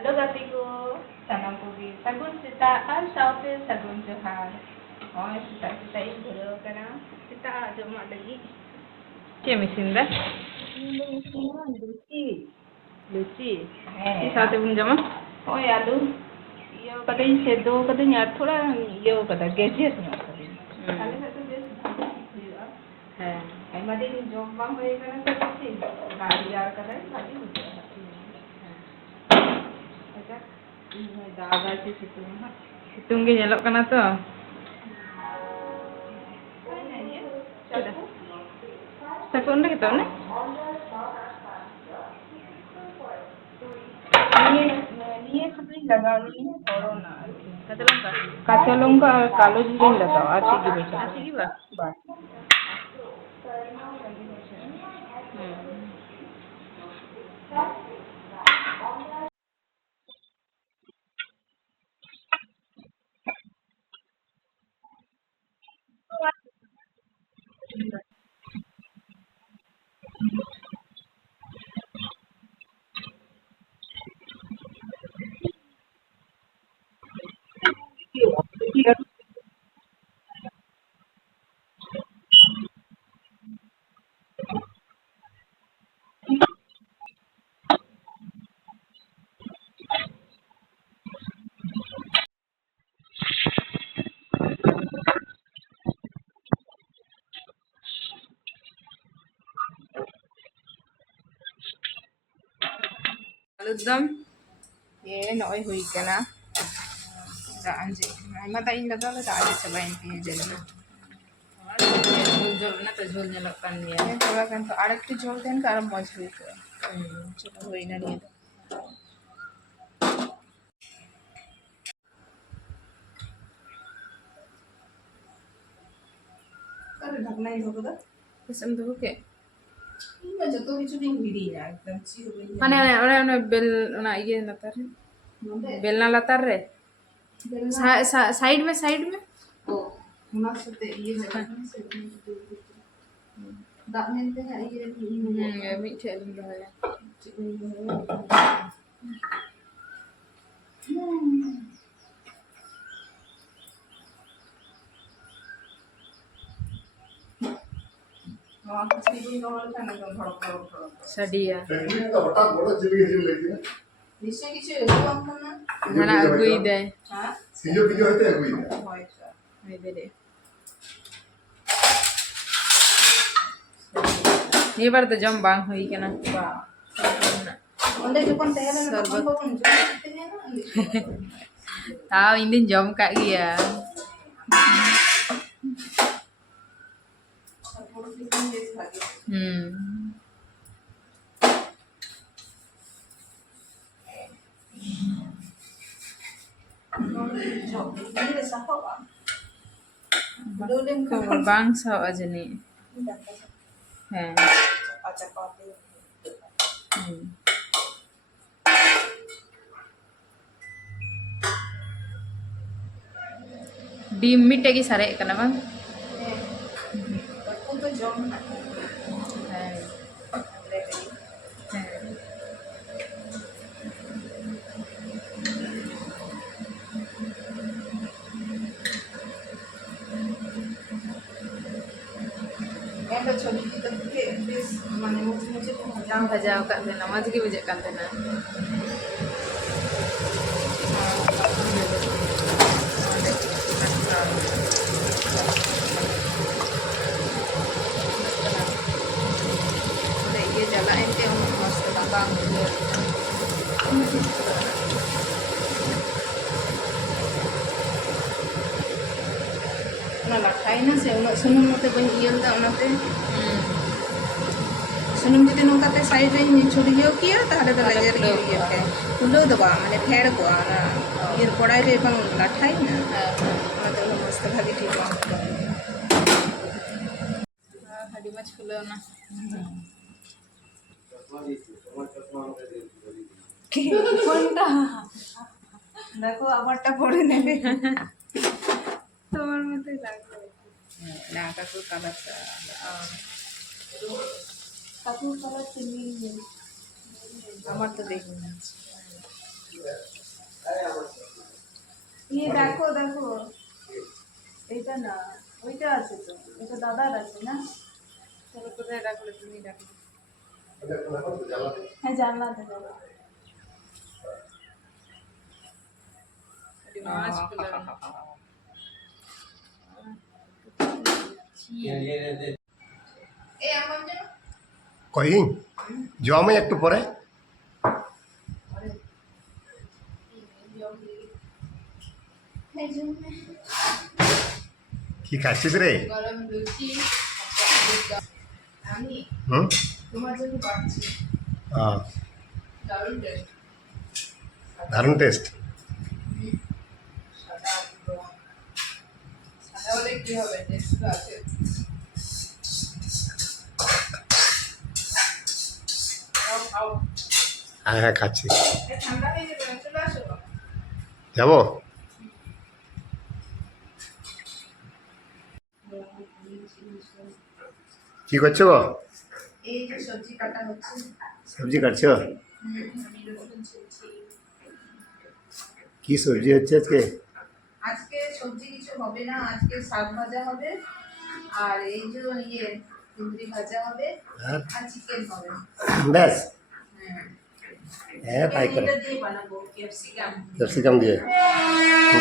Halo gatiku, sanam kogi sagun sita al saute sagun johar. Oh, sita ini dulu karena sita ada mak lagi. Cik mesin dah. Ini mesin luci. Luci. Ini saute pun jama. Oh ya lu. Iyo katanya sedo katanya थोड़ा iyo kata gadget nya. Kali satu bes. Hai madi jombang hoye kana kasi. Gadi yar kada gadi hoye. Daga sih situng ge nyelok kana to. Saku unde kita ne? Ini खाली लगानी है corona काचा लंका और कालो जीरा लगाओ आची की बेटा आची की बात एकदम ये नॉय हुई क्या ना दांजे मैं तो इन लगा लो दांजे चबाइन पिए जल्दी झोल ना तो झोल ने लगता नहीं है थोड़ा कन तो आड़क के झोल देन का मौज हुई को चलो हुई ना नहीं कर ढकना ही होगा कसम तो के मैं जब तो किसी दिन भिड़ी ना एकदम ची हो गई अने बेल ना ये लतार बेल ना लतार रे साइड में ओ ना सते ये जगह से दाग नेते है ये मी चल रहा है सडिया निश्चय किसी ना अगुई दे हां सीजो बिजो होते अगुई दे होय दे ये बार तो जम बांग हुई के ना ओंदे जकोन तहले ना कोन कोन जोते हैं ना ताऊ इन दिन जम का गया bang sao aja nih di meet lagi sare kenapa तो छवि की तब के बेस माने मुझे भजा का देना मज के बजे का देना ये जला इनके मस्त बंगांग लाठाई ना से उन सुनुम मते बन इयल दा उनते सुनुम जदि नोकाते साइड रे छुड़ियो किया ताहले तो लेजर के इयर के खुलो दबा माने फेड़ को ना इयर पड़ाई रे बन लाठाई ना उनते मस्त भागी ठीक हडी मच खुलो ना कोनटा देखो আমারটা পড়ে নেবে তোমার মতই লাগবে না কাকুর কালারটা কাকুর কালার চিনি আমার তো দেখুন ये देखो देखो এটা না ওইটা আছে তো এটা দাদার আছে না চলো কোথায় রাখলে তুমি রাখো হ্যাঁ জানলাতে যাবো মাছ কই জমে একটু পরে কি খাচ্ছিস রে গরম লুচি আমি হুম তোমার জন্য বাড়ছি দারুণ টেস্ট দারুণ টেস্ট সাদা হলে কি হবে টেস্ট তো আছে খাও হ্যাঁ হ্যাঁ খাচ্ছি ঠান্ডা হয়ে যাবে চলে আসো যাবো কি করছো গো এই যে সবজি কাটা হচ্ছে সবজি কাটছো আমি রসুন ছিলছি কি সবজি হচ্ছে আজকে আজকে সবজি কিছু হবে না আজকে শাক ভাজা হবে আর এই যে ইয়ে চিংড়ি ভাজা হবে আর আর চিকেন হবে ব্যাস হ্যাঁ হ্যাঁ তাই করে এটা দিয়ে বানাবো ক্যাপসিকাম ক্যাপসিকাম দিয়ে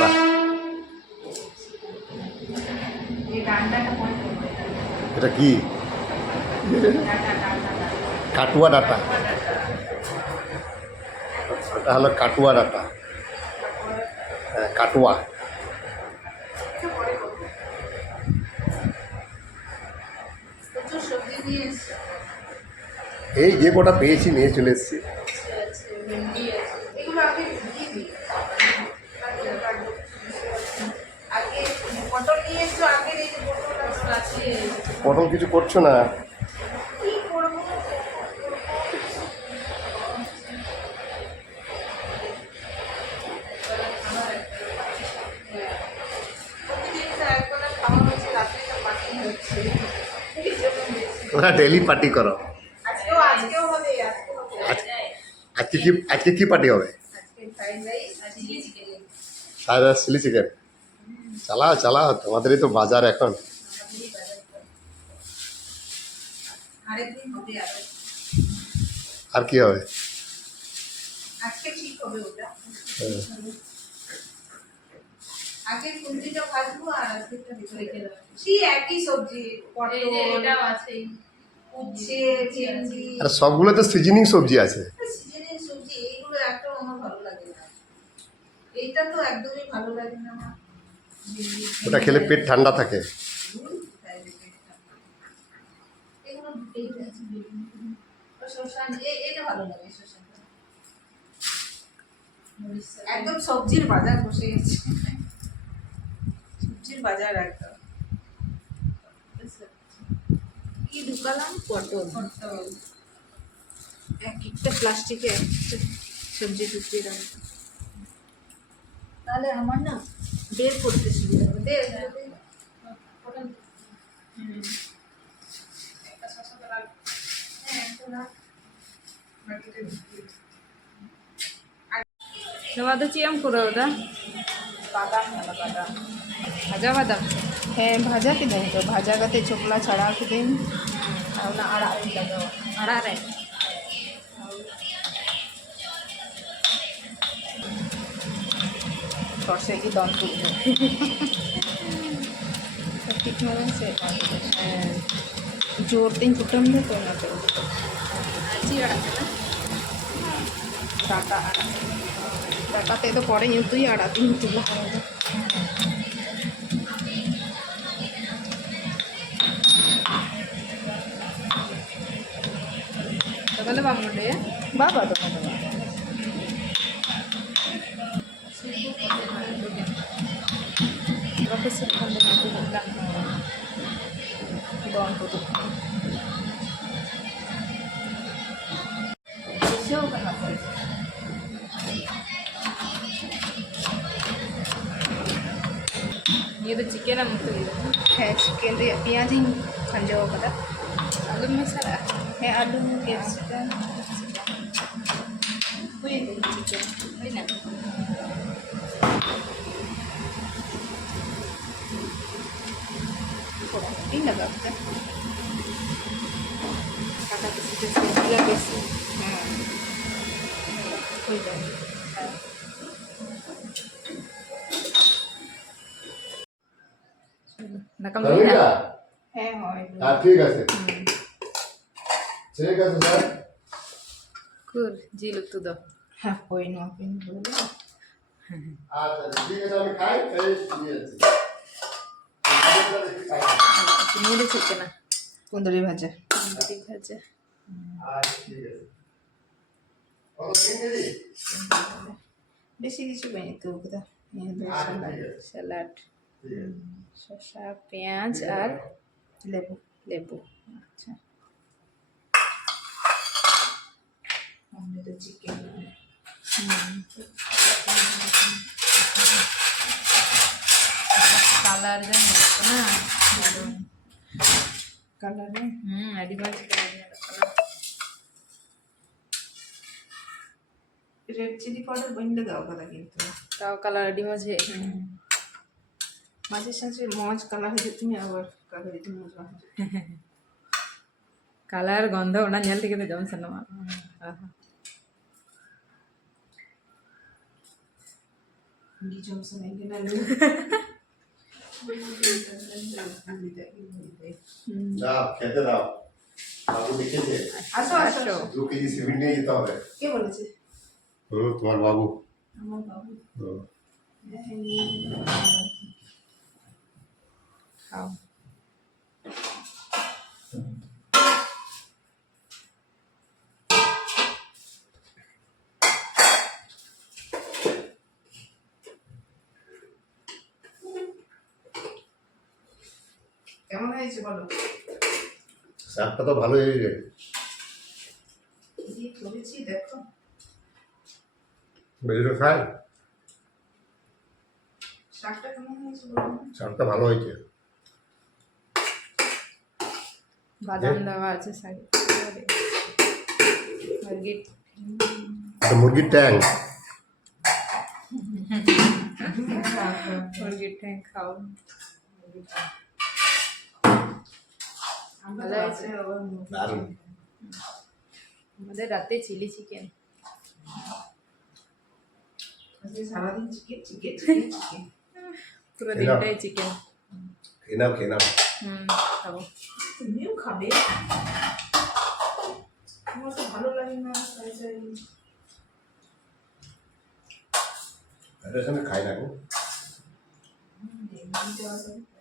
বাহ এই ডান্ডাটা কোন করবে এটা কি কাটুয়া ডাটা এটা হলো কাটুয়া ডাটা হ্যাঁ কাটুয়া প্রচুর সবজি নিয়ে এসছে এই যে কটা পেয়েছি নিয়ে চলে এসেছি ভেন্ডি আছে এগুলো আগে দিয়ে দিই আগে পটল নিয়ে এসছো আগে এই যে পটল আছে পটল কিছু করছো না কি করবো তোরা ডেলি পার্টি করো আজকেও হবে আজকে কি পার্টি হবে আজকে ফ্রাইড রাইস আর chilli chicken fried rice chilli chicken চালাও চালাও তোমাদেরই তো বাজার এখন আরেকদিন হবে আর কি হবে আজকে ঠিক হবে ওটা হ্যাঁ। আগে কুঞ্জিটা ভাজবো আর আজকেটা রেখে দেবো সেই একই সবজি পটল এটাও আছে উচ্ছে চিংড়ি আর সবগুলো তো সিজনিং সবজি আছে সিজনের সবজি এইগুলো একটাও আমার ভালো লাগে না এইটা তো একদমই ভালো লাগে না আমার ওটা খেলে পেট ঠান্ডা থাকে এগুলো এইটা আছে শসা এটা ভালো লাগে শসাটা একদম সবজির বাজার বসে গেছে সবজির বাজার একদম কি ঢুকালাম পটল এক একটা প্লাস্টিকে সবজি ঢুকিয়ে রাখলাম তাহলে আমার না বের করতে সুবিধা হবে দে পটল একটা শসা তো রাখ হ্যাঁ একটা রাখ মার্কেটে ঢুকিয়ে नवादा चियम करो दा বাদাম ভালো বাদাম भाजा बादाम হ্যাঁ ভাজা কি দেন তো ভাজা কাতে চোকলা ছাড়া কি দেন আর না আড়া লাগাও अड़ा रे সরষে কি দম তুলবে ठीक में से জোর দিন কুটুম দে তো না তো जी अड़ा ना টাটা টাকাতে তো পরে তুই আড়া দিন তুলো तो कल बामुंडे বাবা তো प्रोफेसर खाने को बोला দম তুলো এসেও কেন করছে ये तो चिकन है मुझे হ্যাঁ চিকেন দিয়ে পেঁয়াজি খাঞ্জাও কথা आलू मसाला হ্যাঁ আলু ক্যাপসিকাম হয়ে গেছে চিকেন তাই না? এই না বাচ্চা কাটা পিসিতে সেগুলো বেশি হ্যাঁ হয়ে যায়। হ্যাঁ নাকাম করবি না না? হ্যাঁ হয় হ্যাঁ ঠিক আছে ঠিক আছে স্যার কুর জি লুক তো দাও। হ্যাঁ হয় না কিন্তু বলে আচ্ছা ঠিক আছে আমি খাই এই নিয়ে যাচ্ছি নিয়ে চিকেন না কুন্দরি ভাজা তন্দুরি ভাজা আচ্ছা ঠিক আছে কত তিন কেজি বেশি কিছু বানিয়ে তো ওটা আচ্ছা ঠিক আছে স্যালাড ঠিক আছে শসা পেঁয়াজ আর লেবু লেবু। আচ্ছা আমাদের তো চিকেন কালার যেন না দারুণ। Colour advance colour red chilli powder বইলে দাও কথা কিন্তু তাও কালার অ্যাডিভান্স है মাঝে সাঝে মজ কালার হয়ে তুমি আবার কালার দিতে মজ কালার গন্ধ ওনা নেল থেকে যেমন সন্না নিজম সময় গেনা লু দাও খেতে দাও বাবু লিখেছে আসো আসো 2 কেজি সিমেন্ট নিয়ে যেতে হবে কে বলেছে তোমার বাবু আমার বাবু হুম। খাও কেমন হয়েছে বলো শাকটা তো ভালোই হয়েছে কি করেছি দেখো বেরিয়ে খাই শাকটা কেমন হয়েছে বলো শাকটা ভালো হয়েছে বাদাম দেওয়া আছে সাইড মুরগির এটা মুরগির ট্যাং মুরগির ঠ্যাং খাও আমরা ভালো হয়েছে। দারুণ আমাদের রাতে চিলি চিকেন আজকে সারাদিন চিকেন চিকেন চিকেন চিকেন পুরো দিনটাই চিকেন। খেয়ে নাও খাবো তুমিও খাবে আমার তো ভালো লাগে না তাই তাই এটার সঙ্গে খাই না গো এমনি দেওয়া যাবে